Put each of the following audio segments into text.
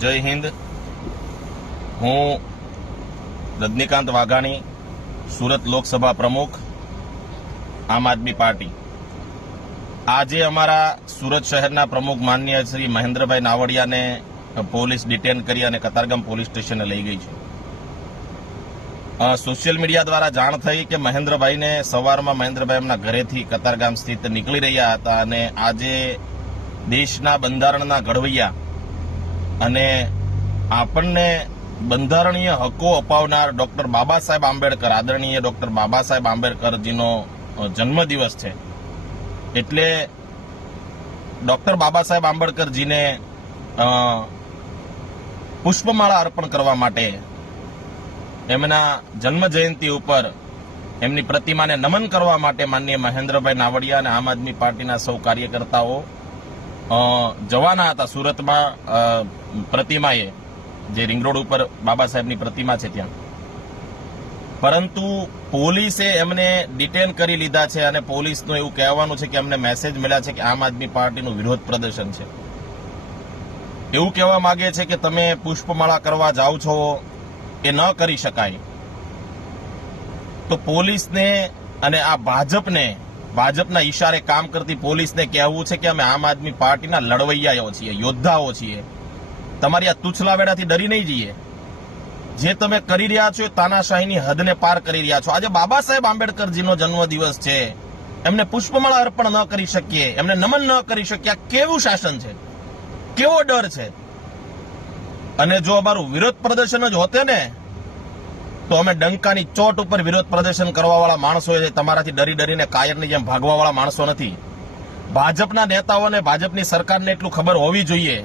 જય હિન્દ. હું રજનીકાંત વાઘાણી, સુરત લોકસભા પ્રમુખ, આમ આદમી પાર્ટી. આજે અમારા સુરત શહેરના પ્રમુખ માન્ય શ્રી મહેન્દ્રભાઈ નાવડિયાને પોલીસ ડિટેન કરી અને કતારગામ પોલીસ સ્ટેશને લઈ ગઈ છે. સોશિયલ મીડિયા દ્વારા જાણ થઈ કે મહેન્દ્રભાઈને સવારમાં મહેન્દ્રભાઈ એમના ઘરેથી કતારગામ સ્થિત નીકળી રહ્યા હતા અને આજે દેશના બંધારણના ઘડવૈયા અને આપણને બંધારણીય હકો અપાવનાર ડોક્ટર બાબા સાહેબ આંબેડકર, આદરણીય ડોક્ટર બાબા સાહેબ આંબેડકરજીનો જન્મદિવસ છે. એટલે ડોક્ટર બાબા સાહેબ આંબેડકરજીને પુષ્પમાળા અર્પણ કરવા માટે એમના જન્મ જયંતિ ઉપર એમની પ્રતિમાને નમન કરવા માટે માનનીય મહેન્દ્રભાઈ નાવડિયા અને આમ આદમી પાર્ટીના સૌ કાર્યકર્તાઓ જવાના હતા સુરતમાં પ્રતિમા પ્રતિમાએ, જે રિંગ રોડ ઉપર બાબા સાહેબની પ્રતિમા છે ત્યાં. પરંતુ પોલીસે એમને ડિટેન કરી લીધા છે અને પોલીસનું એવું કહેવાનું છે કે અમને મેસેજ મળ્યા છે કે આમ આદમી પાર્ટીનું વિરોધ પ્રદર્શન છે. એવું કહેવા માંગે છે કે તમે પુષ્પમાળા કરવા જાઓ છો, એ ન કરી શકાય. તો પોલીસને અને આ ભાજપને ભાજપના ઈશારે કામ કરતી પોલીસને કહેવું છે કે અમે આમ આદમી પાર્ટીના લડવૈયાઓ છીએ, યોદ્ધાઓ છીએ. તમારી આ તુછલા વેડાથી ડરી નહીં જઈએ. જે તમે કરી રહ્યા છો એ તાનાશાહીની હદને પાર કરી રહ્યા છો. આજે બાબા સાહેબ આંબેડકરજીનો જન્મદિવસ છે. એમને પુષ્પમાળા અર્પણ ન કરી શકીએ, એમને નમન ન કરી શકીએ. આ કેવું શાસન છે? કેવો ડર છે? અને જો અમારું વિરોધ પ્રદર્શન જ હોતે ને તો અમે ડંકાની ચોટ ઉપર વિરોધ પ્રદર્શન કરવા વાળા માણસો છે તમારાથી ડરી ડરીને કાયરની જેમ ભાગવા વાળા માણસો નથી. ભાજપના નેતાઓને ભાજપની સરકારને એટલું ખબર હોવી જોઈએ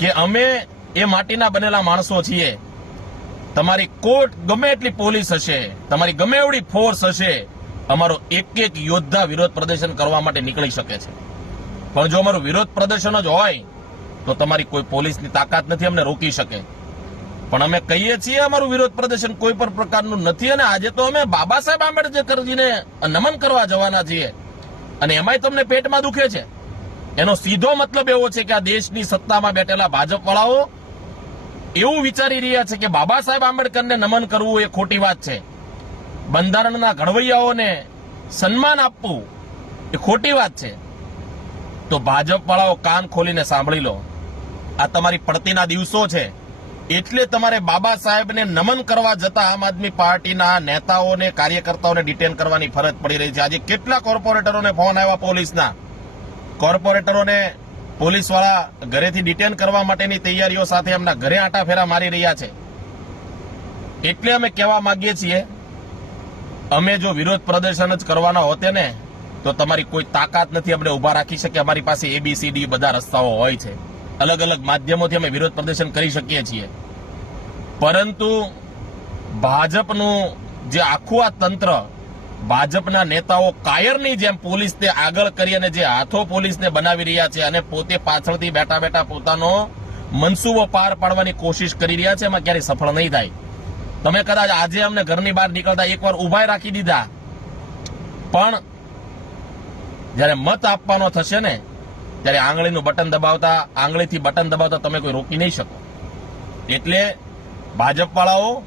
કે અમે એ માટીના બનેલા માણસો છીએ. તમારી કોર્ટ ગમે એટલી પોલીસ હશે, તમારી ગમે એવડી ફોર્સ હશે, અમારો એક એક યોદ્ધા વિરોધ પ્રદર્શન કરવા માટે નીકળી શકે છે. પણ જો અમારું વિરોધ પ્રદર્શન જ હોય, તો તમારી કોઈ પોલીસની તાકાત નથી અમને રોકી શકે. પણ અમે કહીએ છીએ અમારું વિરોધ પ્રદર્શન કોઈ પણ પ્રકારનું નથી અને આજે તો અમે બાબા સાહેબ આંબેડકરજીને નમન કરવા જવાના છીએ. અને એમાંય તમને પેટમાં દુખે છે. એનો સીધો મતલબ એવો છે કે આ દેશની સત્તામાં બેઠેલા ભાજપ વાળાઓ એવું વિચારી રહ્યા છે કે બાબા સાહેબ આંબેડકરને નમન કરવું એ ખોટી વાત છે. બંધારણના ઘડવૈયાઓને સન્માન આપવું એ ખોટી વાત છે. તો ભાજપ વાળાઓ કાન ખોલીને સાંભળી લો. આ તમારી પડતીના દિવસો છે. એટલે તમારે બાબા સાહેબને નમન કરવા જતા આમ આદમી પાર્ટીના નેતાઓને, કાર્યકર્તાઓને ડિટેન કરવાની ફરજ પડી રહી છે. આજે કેટલા કોર્પોરેટરોને ફોન આવ્યા પોલીસના? કોર્પોરેટરોને પોલીસવાળા ઘરેથી ડિટેન કરવા માટેની તૈયારીઓ સાથે એમના ઘરે આંટાફેરા મારી રહ્યા છે. એટલે અમે કહેવા માંગીએ છીએ, અમે જો વિરોધ પ્રદર્શન જ કરવાના હોતે ને, તો તમારી કોઈ તાકાત નથી, આપણે ઊભા રાખી શકે અમારી પાસે એબીસીડી બધા રસ્તાઓ હોય છે. અલગ અલગ માધ્યમોથી અમે વિરોધ પ્રદર્શન કરી શકીએ છીએ. પરંતુ ભાજપનું જે આખું આ તંત્ર, ભાજપના નેતાઓ કાયરની જેમ પોલીસને આગળ કરી અને જે હાથો પોલીસને બનાવી રહ્યા છે અને પોતે પાછળથી બેઠા બેઠા પોતાનો મનસૂબો પાર પાડવાની કોશિશ કરી રહ્યા છે, એમાં ક્યારેય સફળ નહીં થાય. તમે કદાચ આજે અમને ઘરની બહાર નીકળતા એકવાર ઊભા રાખી દીધા. પણ જ્યારે મત આપવાનો થશે ને ત્યારે આંગળીનું બટન દબાવતા, આંગળીથી બટન દબાવતા તમે કોઈ રોકી નહીં શકો. એટલે ભાજપ વાળાઓ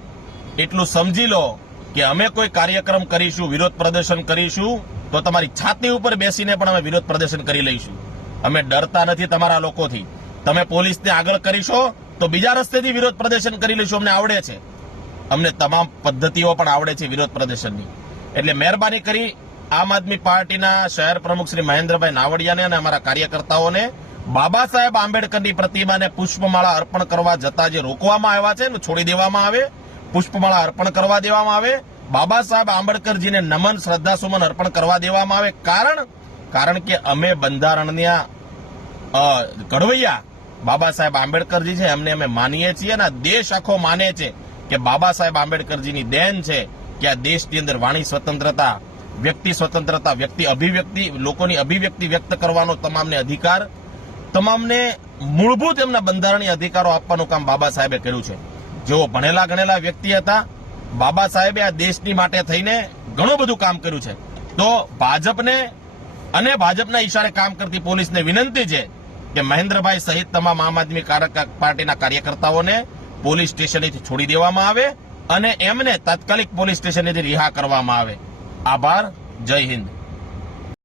એટલું સમજી લો કે અમે કોઈ કાર્યક્રમ કરીશું, વિરોધ પ્રદર્શન કરીશું, તો તમારી છાતી ઉપર બેસીને પણ અમે વિરોધ પ્રદર્શન કરી લઈશું. અમે ડરતા નથી તમારા લોકોથી. તમે પોલીસને આગળ કરીશો, તો બીજા રસ્તેથી વિરોધ પ્રદર્શન કરી લઈશું, અમને આવડે છે. અમને તમામ પદ્ધતિઓ પણ આવડે છે વિરોધ પ્રદર્શનની. એટલે મહેરબાની કરી આમ આદમી પાર્ટીના શહેર પ્રમુખ શ્રી મહેન્દ્રભાઈ નાવડિયાને અને અમારા કાર્યકર્તાઓને બાબા સાહેબ આંબેડકરની પ્રતિમાને પુષ્પમાળા અર્પણ કરવા જતા જે રોકવામાં આવ્યા છે, એનું છોડી દેવામાં આવે, પુષ્પમાળા અર્પણ કરવા દેવામાં આવે, બાબા સાહેબ આંબેડકરજીને નમન શ્રદ્ધાસુમન અર્પણ કરવા દેવામાં આવે. કારણ કારણ કે અમે બંધારણના ઘડવૈયા બાબા સાહેબ આંબેડકરજી છે, એમને અમે માનીએ છીએ અને દેશ આખો માને છે કે બાબા સાહેબ આંબેડકરજીની દેન છે કે આ દેશની અંદર વાણી સ્વતંત્રતા વ્યક્તિ સ્વતંત્રતા, વ્યક્તિ અભિવ્યક્તિ, લોકોની અભિવ્યક્તિ વ્યક્ત કરવાનો તમામને અધિકાર, તમામને મૂળભૂત એમના બંધારણીય અધિકારો આપવાનું કામ બાબા સાહેબે કર્યું છે. જેઓ ભણેલા ગણેલા વ્યક્તિ હતા, બાબા સાહેબે આ દેશની માટે થઈને ઘણું બધું કામ કર્યું છે. તો ભાજપને અને ભાજપના ઈશારે કામ કરતી પોલીસને વિનંતી છે કે મહેન્દ્રભાઈ સહિત તમામ આમ આદમી પાર્ટીના કાર્યકર્તાઓને પોલીસ સ્ટેશનેથી છોડી દેવામાં આવે અને એમને તાત્કાલિક પોલીસ સ્ટેશનેથી રિહા કરવામાં આવે. આભાર જય હિન્દ.